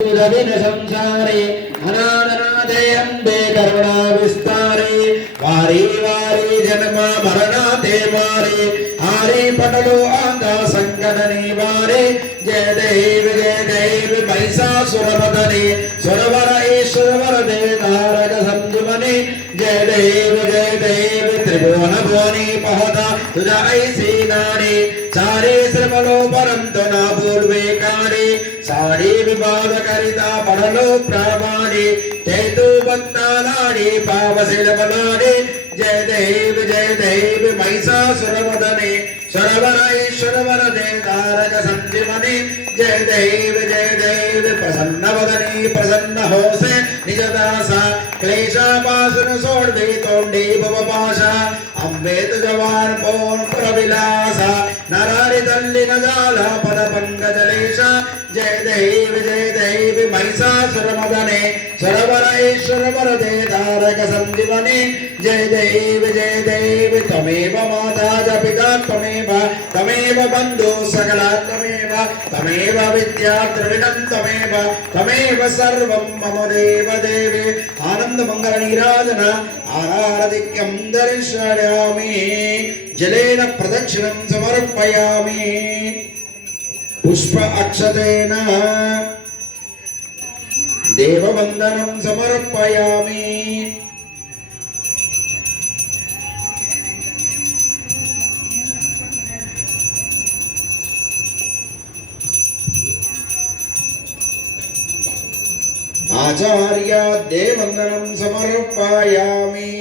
संसारे अनादनादे अम्बे करुणा विस्तारे वारी वारी जन्म मरणाते मारे हारे पटलो आंगा संगणने वारे जय देव महिषासुरमर्दने सुरवर ईश्वर दे तारक संजीवने जय देव त्रिभुवन भुवने पहता तुझा ऐसी नारी सारे श्रमलो परंतु ना पूर्वे कारे सारे विवाद करिता पढ़लो प्रामाणे तेतु बन्नालाने पावसिल बलाने जय देव महिषासुरमर्दने सुरवर दे तारक संजीवने जय देव प्रसन्नवदने प्रसन्न होसे निज दासा क्लेशापासुन सोड्वे तोंडे भवपाशा अम्बेत जवान पौन पुरविलासा नरारि तल्लि नजाला पद पंकजलेश जय देव महिषासुरमर्दने सुरवर दे तारक संजीवने जय देव तमेव माता च पिता तमेव बन्धु सकला तमेव विद्या द्रविणं तमेव सर्वं मम देव देवे आनंद मंगल नीराजन आराधिक्यं दर्शयामि जलेन प्रदक्षिणं समर्पयामि पुष्प अक्षतेन देववन्दनं समर्पयामि आचार्य देववन्दनं समर्पयामि।